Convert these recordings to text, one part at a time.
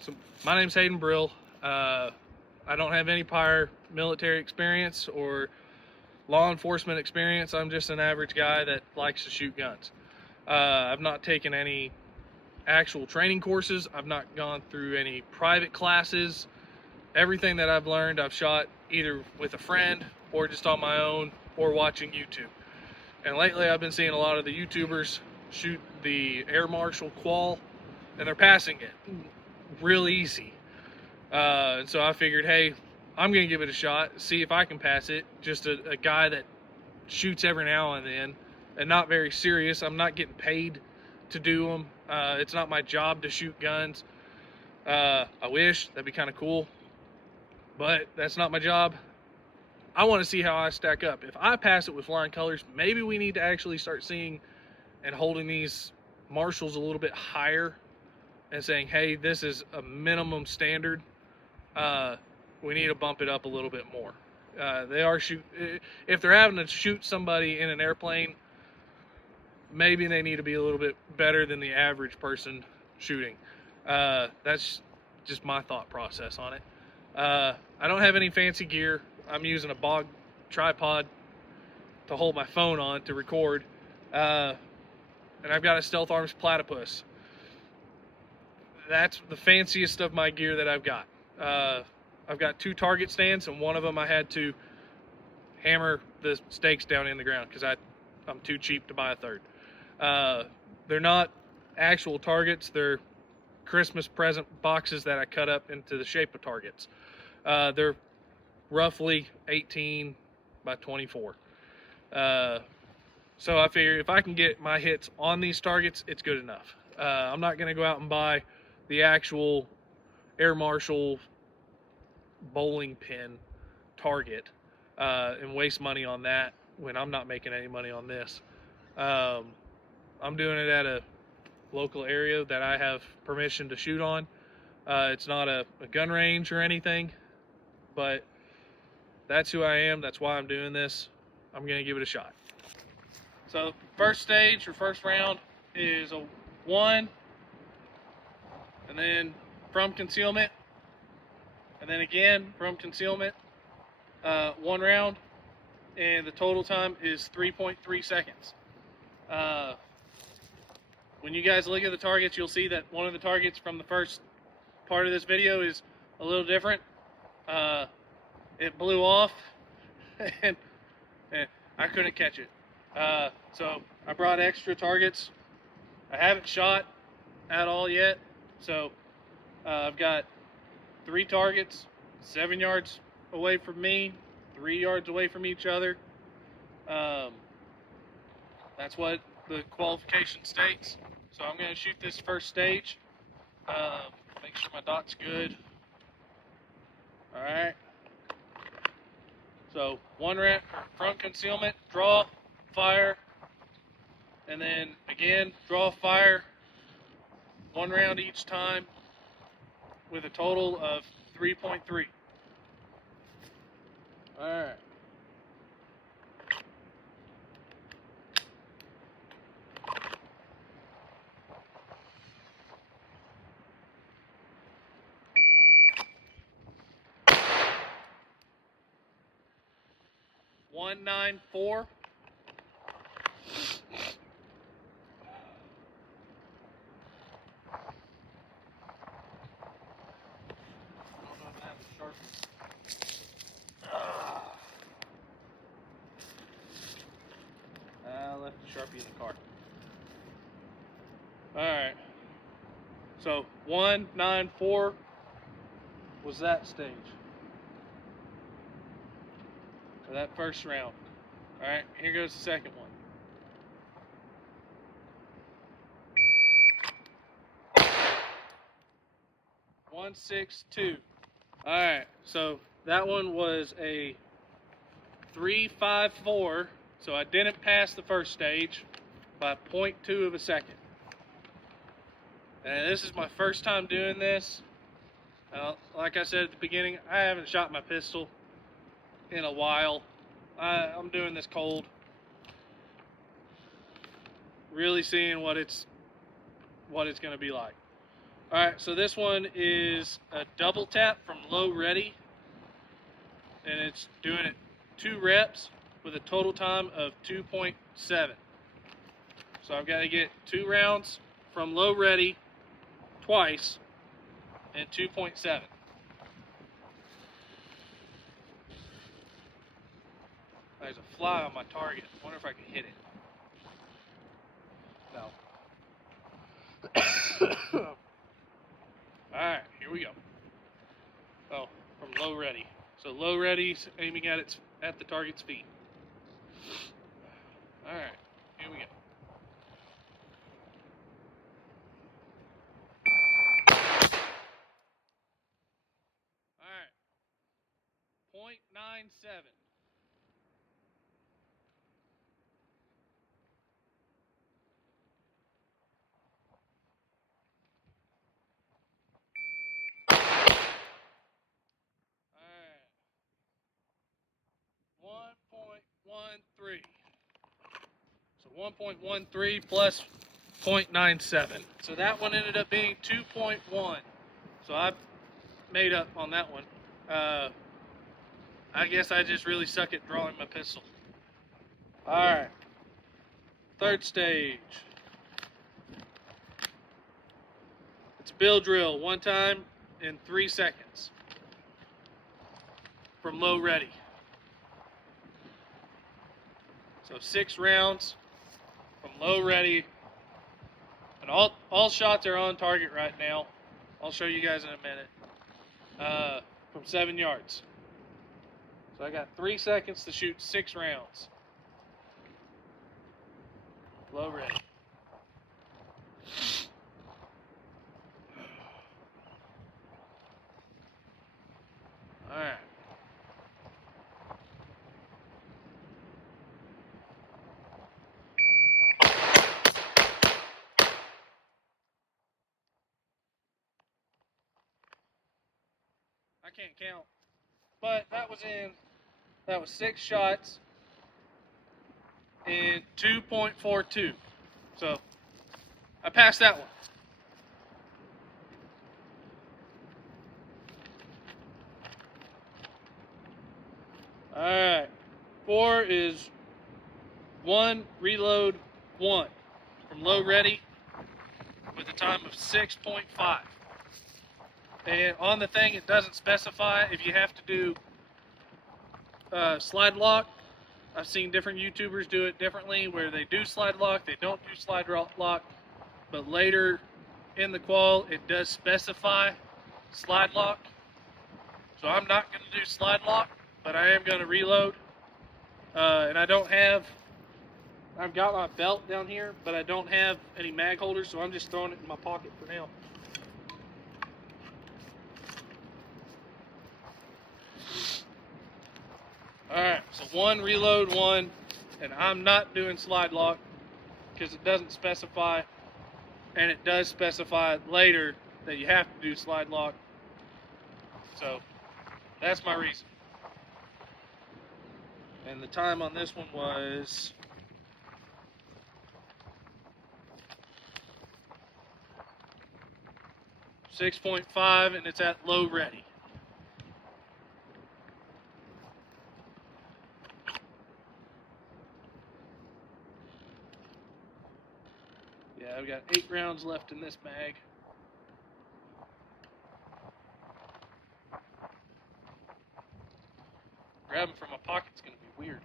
So my name's Hayden Brill. I don't have any prior military experience or law enforcement experience. I'm just an average guy that likes to shoot guns. I've not taken any actual training courses. I've not gone through any private classes. Everything that I've learned, I've shot either with a friend or just on my own or watching YouTube. And lately I've been seeing a lot of the YouTubers shoot the Air Marshal Qual, and they're passing it real easy. And so I figured, hey, I'm gonna give it a shot, see if I can pass it. Just a guy that shoots every now and then and not very serious. I'm not getting paid to do them. It's not my job to shoot guns. I wish, that'd be kind of cool, but that's not my job. I want to see how I stack up. If I pass it with flying colors, maybe we need to actually start seeing and holding these marshals a little bit higher and saying, hey, this is a minimum standard. We need to bump it up a little bit more. If they're having to shoot somebody in an airplane, maybe they need to be a little bit better than the average person shooting. That's just my thought process on it. I don't have any fancy gear. I'm using a bog tripod to hold my phone on to record. And I've got a Stealth Arms platypus. That's the fanciest of my gear that I've got. I've got 2 target stands, and one of them I had to hammer the stakes down in the ground because I'm too cheap to buy a third. They're not actual targets. They're Christmas present boxes that I cut up into the shape of targets. They're roughly 18 by 24. So I figure if I can get my hits on these targets, it's good enough. I'm not going to go out and buy the actual Air Marshal bowling pin target and waste money on that when I'm not making any money on this. I'm doing it at a local area that I have permission to shoot on. It's not a gun range or anything, but that's who I am. That's why I'm doing this. I'm going to give it a shot. So first stage or first round is a 1, and then from concealment, and then again from concealment, 1 round, and the total time is 3.3 seconds. When you guys look at the targets, you'll see that one of the targets from the first part of this video is a little different. It blew off and I couldn't catch it. So I brought extra targets. I haven't shot at all yet. So I've got 3 targets, 7 yards away from me, 3 yards away from each other. That's what the qualification states. So I'm going to shoot this first stage. Make sure my dot's good. Alright. So 1 round from concealment, draw, fire, and then again, draw, fire, 1 round each time with a total of 3.3. Alright. .194. I left the Sharpie in the car. Alright. So 194 was that stage. For that first round. Alright, here goes the second one. .162. Alright, so that one was a 3.54, so I didn't pass the first stage by 0.2 of a second. And this is my first time doing this. Like I said at the beginning, I haven't shot my pistol in a while. I'm doing this cold. Really seeing what it's going to be like. Alright, so this one is a double tap from low ready, and it's doing it 2 reps with a total time of 2.7. So I've got to get 2 rounds from low ready twice and 2.7. There's a fly on my target. I wonder if I can hit it. No. Alright, here we go. Oh, from low ready. So low ready, aiming at the target's feet. Alright, here we go. Alright, 0.97. Alright, 1.13. So 1.13 plus 0.97. So that one ended up being 2.1. So I made up on that one. I guess I just really suck at drawing my pistol. Alright. Third stage. It's bill drill, 1 time in 3 seconds. From low ready. So 6 rounds from low ready. And all shots are on target right now. I'll show you guys in a minute. From 7 yards. So I got 3 seconds to shoot 6 rounds. Low ready. Alright. I can't count. But that was 6 shots in 2.42. So I passed that one. Alright. 4 is 1, reload 1. From low ready with a time of 6.5. And on the thing, it doesn't specify if you have to do slide lock. I've seen different YouTubers do it differently, where they do slide lock, they don't do slide lock, but later in the qual, it does specify slide lock. So I'm not going to do slide lock, but I am going to reload. And I've got my belt down here, but I don't have any mag holders, so I'm just throwing it in my pocket for now. Alright, so 1, reload 1, and I'm not doing slide lock because it doesn't specify, and it does specify later that you have to do slide lock. So that's my reason. And the time on this one was 6.5, and it's at low ready. Yeah, I've got 8 rounds left in this mag. Grabbing from my pocket's going to be weird.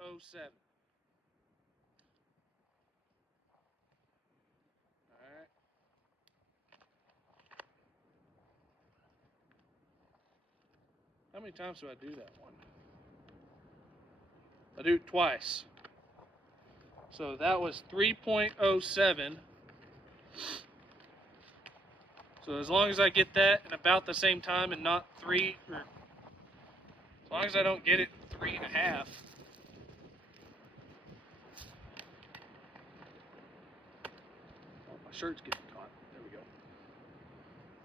.07. Alright. How many times do I do that one? I do it twice. So that was 3.07. So as long as I get that in about the same time and not 3, or as long as I don't get it in 3.5. My shirt's getting caught. There we go.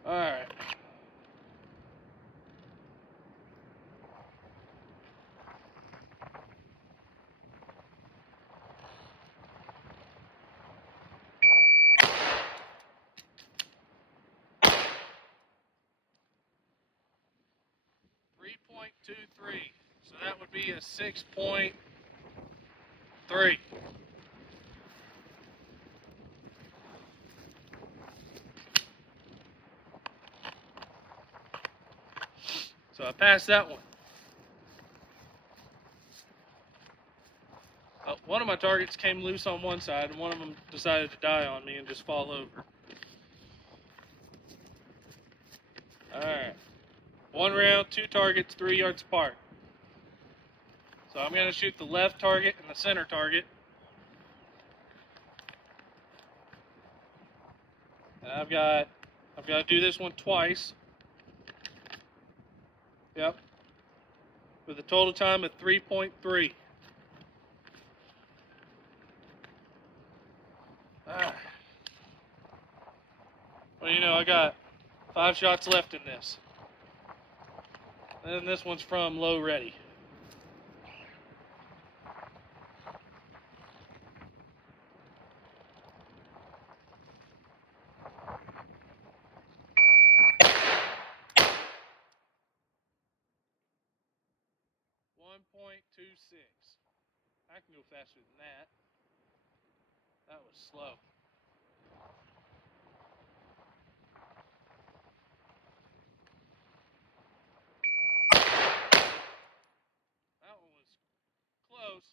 All right. .23, so that would be a 6.3. So I passed that one. One of my targets came loose on one side, and one of them decided to die on me and just fall over. Alright. One round, 2 targets, 3 yards apart. So I'm going to shoot the left target and the center target. And I've got to do this one twice. Yep. With a total time of 3.3. Well, you know, I got 5 shots left in this. And this one's from low ready. .26. I can go faster than that. That was slow. That one was close,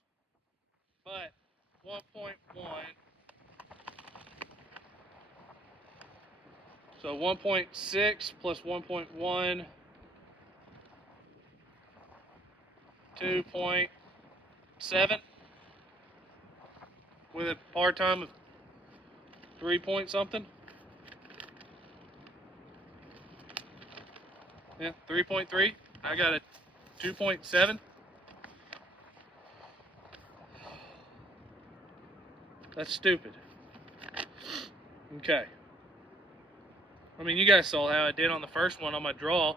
but 1.1. So 1.6 plus 1.1, 2.7 with a par time of 3 point something. Yeah, 3.3. I got a 2.7. That's stupid. Okay. I mean, you guys saw how I did on the first one on my draw.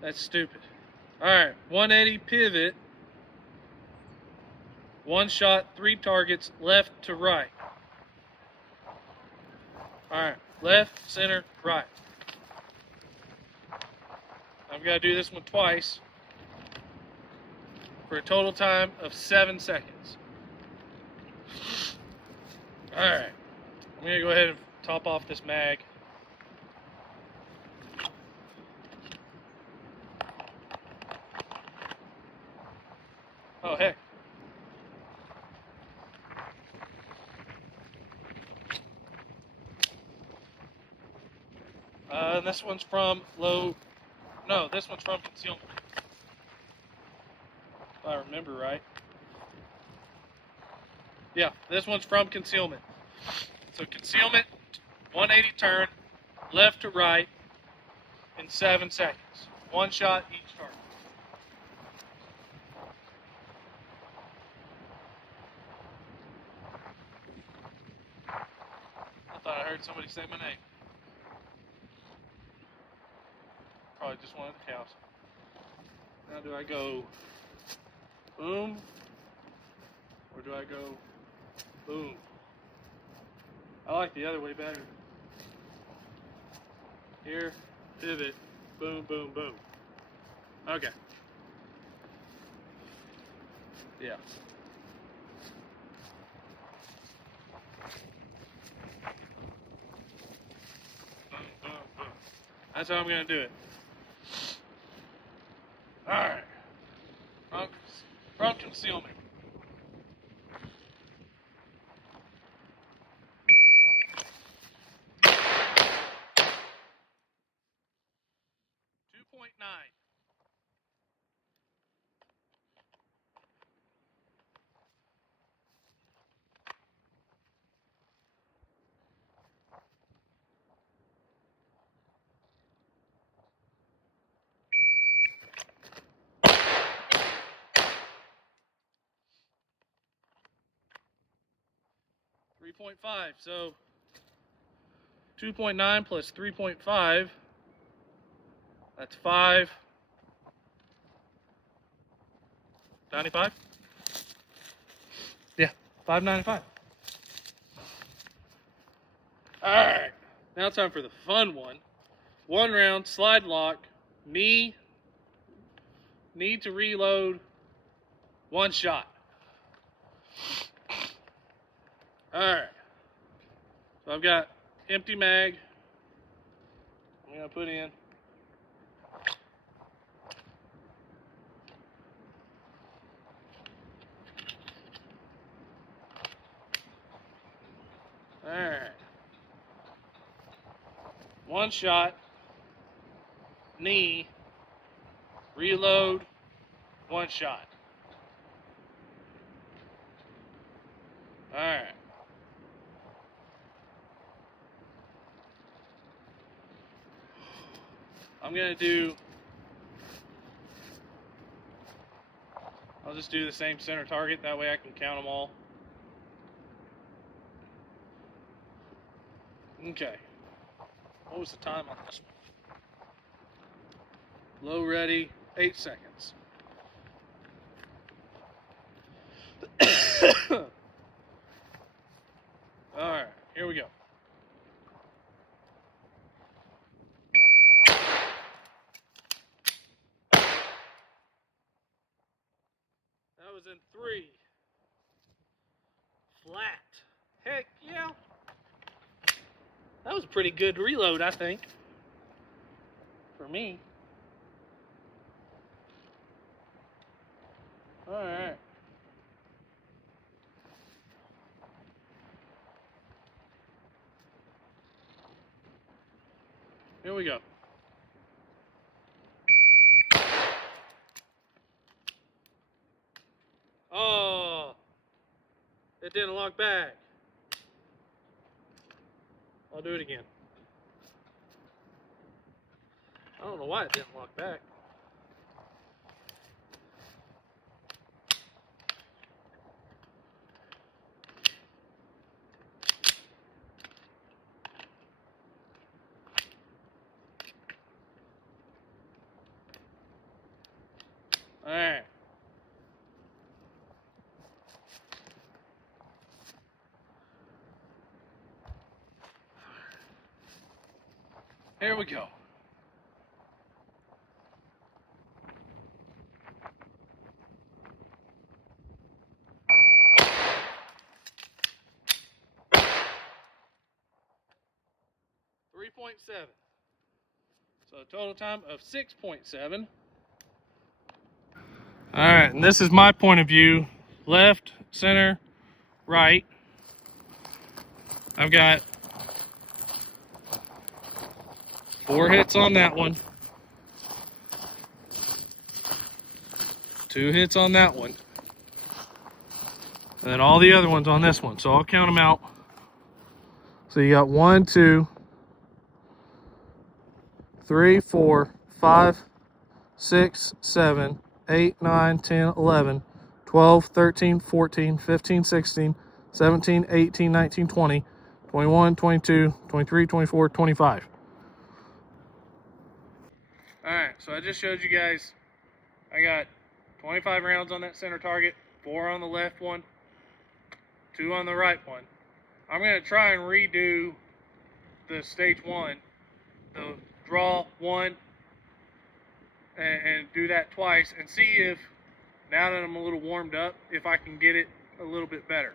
That's stupid. Alright, 180 pivot. 1 shot, 3 targets, left to right. Alright, left, center, right. I'm going to do this one twice for a total time of 7 seconds. Alright, I'm going to go ahead and top off this mag. Oh, heck. This one's from low. No, this one's from concealment. If I remember right. Yeah, this one's from concealment. So concealment, 180 turn, left to right in 7 seconds. 1 shot each target. I thought I heard somebody say my name. Probably just one of the cows. Now do I go boom? Or do I go boom? I like the other way better. Here, pivot, boom, boom, boom. Okay. Yeah. Boom, boom, boom. That's how I'm going to do it. Alright. From concealment. .9. 3.5. So 2.9 plus 3.5, that's 5.95. Yeah, 5.95. Alright, now it's time for the fun one. 1 round, slide lock, knee to reload, 1 shot. Alright, so I've got empty mag. I'm going to put in. Alright. 1 shot, knee, reload, 1 shot. Alright. I'm going to do, I'll just do the same center target, that way I can count them all. Okay. What was the time on this one? Low ready, 8 seconds. Alright, here we go. That was in 3. Flat. Heck yeah. That was a pretty good reload, I think. For me. Alright. Here we go. Oh, it didn't lock back. I'll do it again. I don't know why it didn't lock back. Alright. Here we go. .7. So a total time of 6.7. Alright, and this is my point of view. Left, center, right. I've got 4 hits on that one. 2 hits on that one. And then all the other ones on this one. So I'll count them out. So you got 1, 2, 3, 4, 5, 6, 7, 8, 9, 10, 11, 12, 13, 14, 15, 16, 17, 18, 19, 20, 21, 22, 23, 24, 25. Alright, so I just showed you guys, I got 25 rounds on that center target, 4 on the left one, 2 on the right one. I'm going to try and redo the stage 1, the draw 1, and do that twice and see if, now that I'm a little warmed up, if I can get it a little bit better.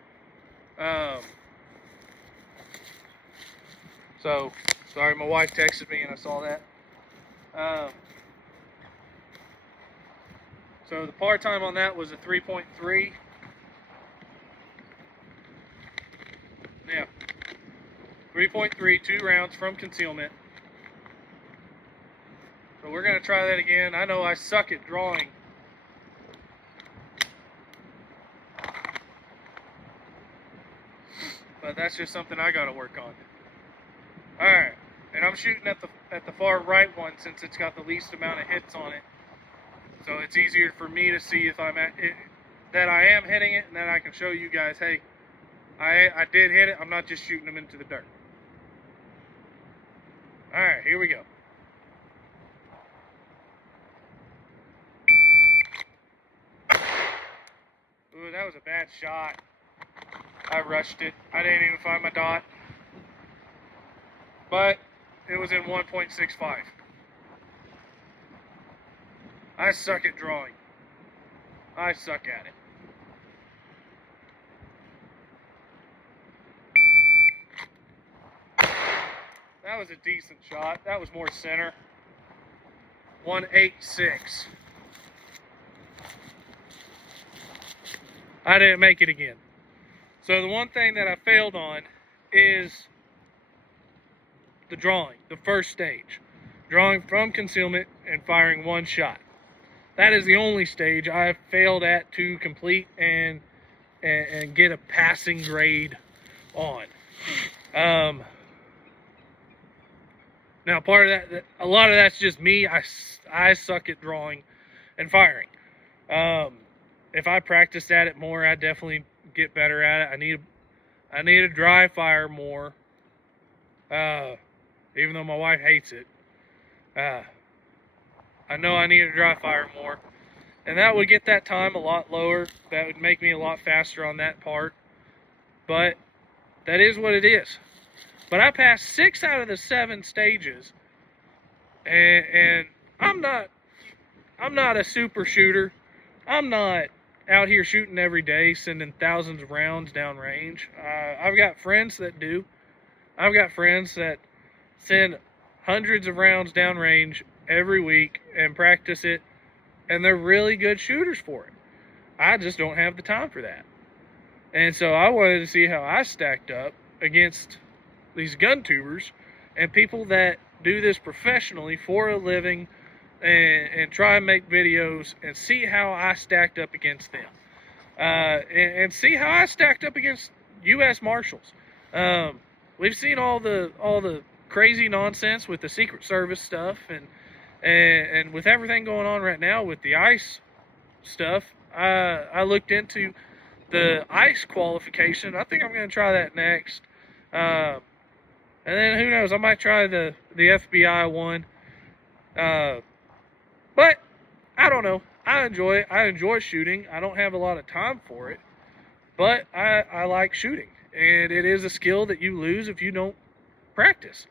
So, sorry, my wife texted me and I saw that. So the par time on that was a 3.3. Yeah, 3.3, 2 rounds from concealment. So we're going to try that again. I know I suck at drawing. But that's just something I got to work on. Alright, and I'm shooting at the far right one since it's got the least amount of hits on it. So it's easier for me to see if I'm at it, that I am hitting it, and then I can show you guys, hey, I did hit it. I'm not just shooting them into the dirt. All right, here we go. Ooh, that was a bad shot. I rushed it. I didn't even find my dot. But it was in 1.65. I suck at drawing. I suck at it. That was a decent shot. That was more center. 186. I didn't make it again. So the one thing that I failed on is the drawing, the first stage. Drawing from concealment and firing one shot. That is the only stage I failed at to complete and get a passing grade on. Now, part of that, a lot of that's just me. I suck at drawing and firing. If I practiced at it more, I'd definitely get better at it. I need to dry fire more. Even though my wife hates it. I know I need to dry fire more. And that would get that time a lot lower. That would make me a lot faster on that part. But that is what it is. But I passed 6 out of the 7 stages. And I'm not a super shooter. I'm not out here shooting every day, sending thousands of rounds down range. I've got friends that do. I've got friends that send hundreds of rounds down range every week and practice it, and they're really good shooters for it. I just don't have the time for that. And so I wanted to see how I stacked up against these gun tubers and people that do this professionally for a living and try and make videos, and see how I stacked up against them. And see how I stacked up against US Marshals. We've seen all the crazy nonsense with the Secret Service stuff, and with everything going on right now with the ICE stuff. I looked into the ICE qualification. I think I'm going to try that next. And then who knows, I might try the FBI one. But I don't know. I enjoy it. I enjoy shooting. I don't have a lot of time for it, but I like shooting, and it is a skill that you lose if you don't practice.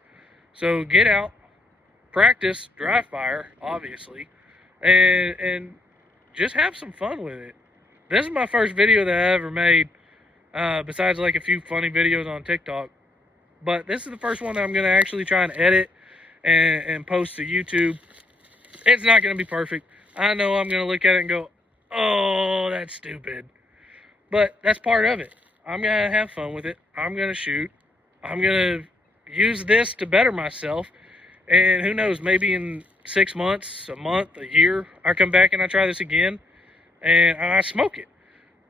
So get out, practice, dry fire, obviously, and just have some fun with it. This is my first video that I ever made, besides like a few funny videos on TikTok. But this is the first one that I'm going to actually try and edit and post to YouTube. It's not going to be perfect. I know I'm going to look at it and go, oh, that's stupid. But that's part of it. I'm going to have fun with it. I'm going to shoot. I'm going to use this to better myself. And who knows, maybe in 6 months, a month, a year, I come back and I try this again and I smoke it.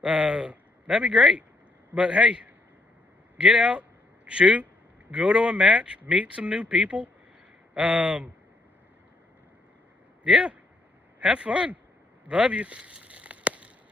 That'd be great. But hey, get out, shoot, go to a match, meet some new people. Yeah, have fun. Love you.